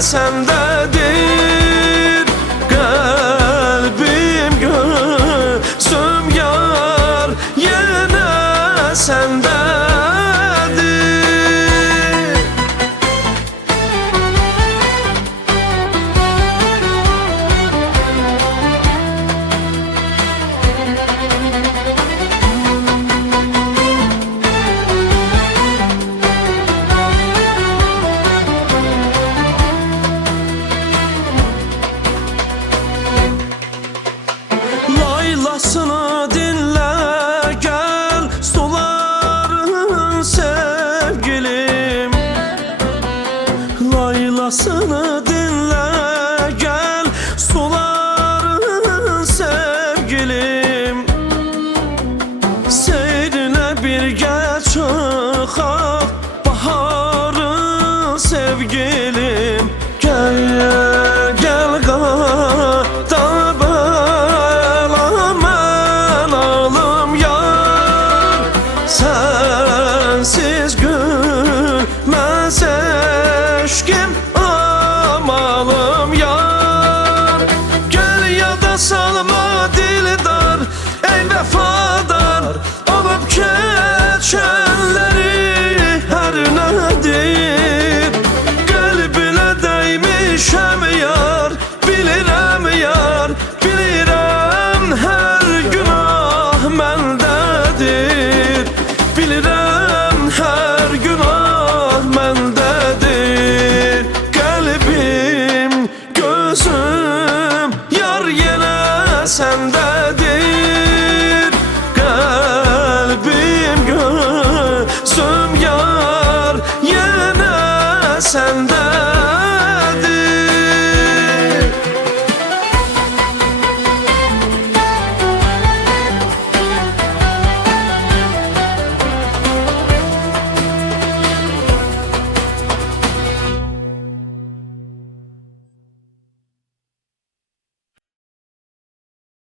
sendedir. Kalbim gözüm yar yine sendedir. Laylasını dinle gel suların sevgilim. Laylasını dinle gel suların sevgilim. Seyrine birgə çıxaq baharın sevgilim. Gel gel sensiz gülmez eşkim amalım yar. Gel ya da salma dildar ey vefadar, olup geçenleri her nedir. Kalbine değmişem yar, bilirem yar, bilirem her günah mendedir. Bilirəm hər günah məndədir. Qəlbim, gözüm yar yenə səndə.